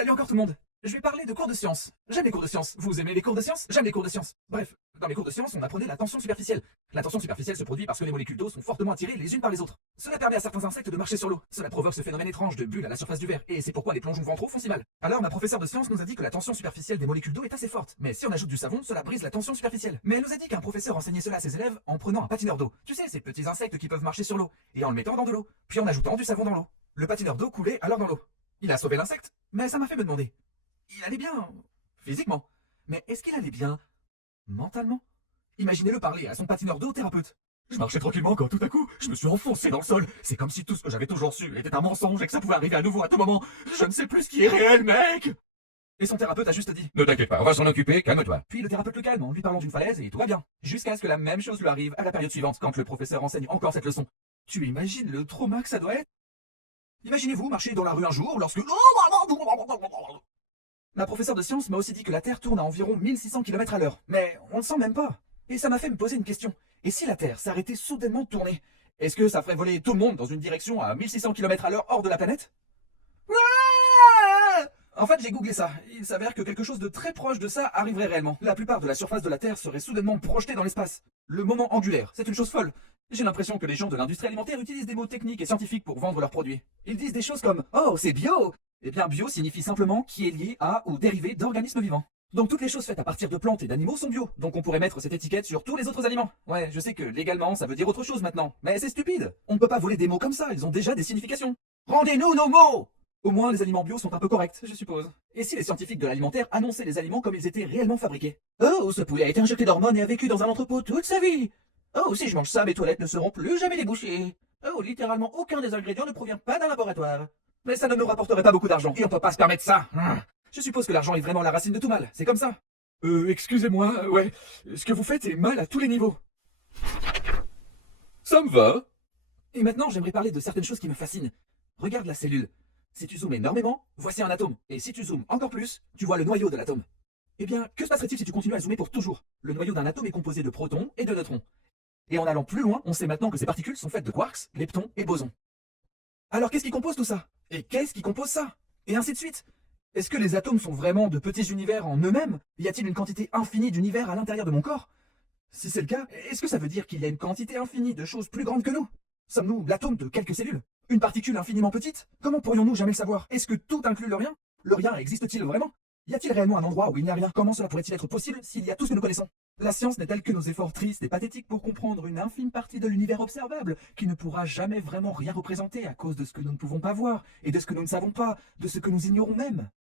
Salut encore tout le monde. Je vais parler de cours de sciences. J'aime les cours de sciences. Vous aimez les cours de sciences? J'aime les cours de sciences. Bref, dans les cours de sciences, on apprenait la tension superficielle. La tension superficielle se produit parce que les molécules d'eau sont fortement attirées les unes par les autres. Cela permet à certains insectes de marcher sur l'eau. Cela provoque ce phénomène étrange de bulles à la surface du verre, et c'est pourquoi les plongeons ventraux font si mal. Alors ma professeure de sciences nous a dit que la tension superficielle des molécules d'eau est assez forte, mais si on ajoute du savon, cela brise la tension superficielle. Mais elle nous a dit qu'un professeur enseignait cela à ses élèves en prenant un patineur d'eau. Tu sais, ces petits insectes qui peuvent marcher sur l'eau, et en le mettant dans de l'eau, puis en ajoutant du savon dans l'eau. Le patineur d'eau coulait alors dans l'eau. Il a sauvé l'insecte, mais ça m'a fait me demander. Il allait bien, physiquement. Mais est-ce qu'il allait bien, mentalement? Imaginez-le parler à son patineur d'eau thérapeute. Je marchais tranquillement quand tout à coup, je me suis enfoncé dans le sol. C'est comme si tout ce que j'avais toujours su était un mensonge et que ça pouvait arriver à nouveau à tout moment. Je ne sais plus ce qui est réel, mec! Et son thérapeute a juste dit: Ne t'inquiète pas, on va s'en occuper, calme-toi. Puis le thérapeute le calme en lui parlant d'une falaise et tout va bien. Jusqu'à ce que la même chose lui arrive à la période suivante, quand le professeur enseigne encore cette leçon. Tu imagines le trauma que ça doit être? Imaginez-vous marcher dans la rue un jour lorsque... Ma professeure de sciences m'a aussi dit que la Terre tourne à environ 1600 km à l'heure. Mais on le sent même pas. Et ça m'a fait me poser une question. Et si la Terre s'arrêtait soudainement de tourner, est-ce que ça ferait voler tout le monde dans une direction à 1600 km à l'heure hors de la planète? En fait, j'ai googlé ça. Il s'avère que quelque chose de très proche de ça arriverait réellement. La plupart de la surface de la Terre serait soudainement projetée dans l'espace. Le moment angulaire, c'est une chose folle. J'ai l'impression que les gens de l'industrie alimentaire utilisent des mots techniques et scientifiques pour vendre leurs produits. Ils disent des choses comme « Oh, c'est bio !» Eh bien, bio signifie simplement qui est lié à ou dérivé d'organismes vivants. Donc toutes les choses faites à partir de plantes et d'animaux sont bio. Donc on pourrait mettre cette étiquette sur tous les autres aliments. Ouais, je sais que légalement ça veut dire autre chose maintenant. Mais c'est stupide. On ne peut pas voler des mots comme ça, ils ont déjà des significations. Rendez-nous nos mots! Au moins les aliments bio sont un peu corrects, je suppose. Et si les scientifiques de l'alimentaire annonçaient les aliments comme ils étaient réellement fabriqués? Oh, ce poulet a été injecté d'hormones et a vécu dans un entrepôt toute sa vie. Oh, si je mange ça, mes toilettes ne seront plus jamais débouchées. Oh, littéralement aucun des ingrédients ne provient pas d'un laboratoire. Mais ça ne nous rapporterait pas beaucoup d'argent, et on peut pas se permettre ça. Je suppose que l'argent est vraiment la racine de tout mal, c'est comme ça. Excusez-moi, ouais, ce que vous faites est mal à tous les niveaux. Ça me va. Et maintenant, j'aimerais parler de certaines choses qui me fascinent. Regarde la cellule. Si tu zoomes énormément, voici un atome. Et si tu zoomes encore plus, tu vois le noyau de l'atome. Eh bien, que se passerait-il si tu continues à zoomer pour toujours? Le noyau d'un atome est composé de protons et de neutrons. Et en allant plus loin, on sait maintenant que ces particules sont faites de quarks, leptons et bosons. Alors qu'est-ce qui compose tout ça? Et qu'est-ce qui compose ça? Et ainsi de suite. Est-ce que les atomes sont vraiment de petits univers en eux-mêmes? Y a-t-il une quantité infinie d'univers à l'intérieur de mon corps? Si c'est le cas, est-ce que ça veut dire qu'il y a une quantité infinie de choses plus grandes que nous? Sommes-nous l'atome de quelques cellules? Une particule infiniment petite? Comment pourrions-nous jamais le savoir? Est-ce que tout inclut le rien? Le rien existe-t-il vraiment? Y a-t-il réellement un endroit où il n'y a rien? Comment cela pourrait-il être possible s'il y a tout ce que nous connaissons? La science n'est-elle que nos efforts tristes et pathétiques pour comprendre une infime partie de l'univers observable, qui ne pourra jamais vraiment rien représenter à cause de ce que nous ne pouvons pas voir, et de ce que nous ne savons pas, de ce que nous ignorons même?